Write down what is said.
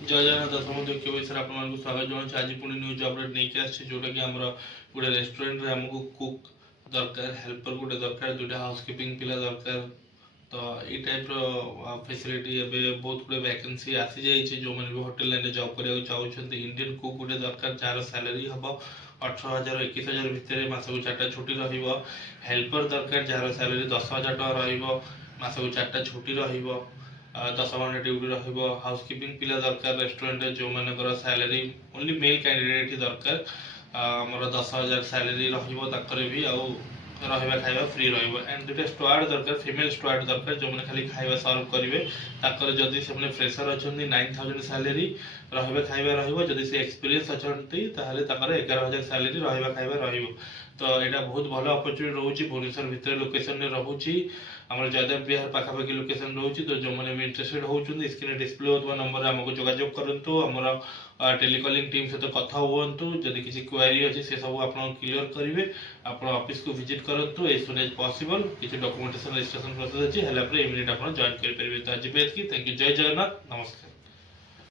जय जगन्नाथ दर्शक बंधु के विषय आपको स्वागत जनाऊँ आज पुणी न्यूज अपडेट नहीं आसी जोटा कि आम गोटे रेस्टोरेंट आमको कुक दरकार हेल्पर गोटे दरकार दुटा हाउसकीपिंग पिला दरकार तो ये टाइप फैसिलिटी एवं बहुत गुड वैकेंसी आसी जाइए जो मैंने भी होटेल लाइन जॉब करने चाहते इंडियन कुक गोटे दरकार जार सैलरी हम 18,000 21,000 भितर मासक 4टा छुट्टी हेल्पर दरकार जार सैलरी 10,000 टका मासक 4टा छुट्टी 10 घंटा ड्यूटी हाउसकीपिंग पिला दरकार रेस्टोरेंट जो मानकर सैलरी ओनली मेल कैंडिडेट ही दरकार आमर 10,000 सैलरी भी आउ रहा खाଇବା फ्री एंड दुटा स्टुआर्ड दरकार फीमेल स्टुआर्ड दरकार जो मैंने खाली खाଇବା सर्व करेंगे जदि से फ्रेशर अच्छा 9,000 सैलरी रहा खाଇବା जदि से एक्सपीरियंस अच्छा 11,000 सैलरी रहा खाଇବା तो यहाँ बहुत भल अपरचुनिटी रोचे भुवनेश्वर भितर लोकेशन रोचे आम जयदेव विहार पाखापाखि लोकेशन रोचे तो जो मैंने भी इंटरेस्टेड होती स्क्रीन डिस्प्ले होता नंबर आमको जोगाजोग करूँ आमर टेलीकॉलिंग टीम सहित कथा हूँ जदि किसी क्वेरी अच्छी से सब आप क्लीयर करेंगे आप ऑफिस को विजिट करूँ एज सुन एज पॉसिबल किसी डॉक्यूमेंटेशन रजिस्ट्रेशन प्रोसेस अच्छी है इमिडिएट आप जॉइन करेंगे तो आज थैंक यू जय जगन्नाथ नमस्कार।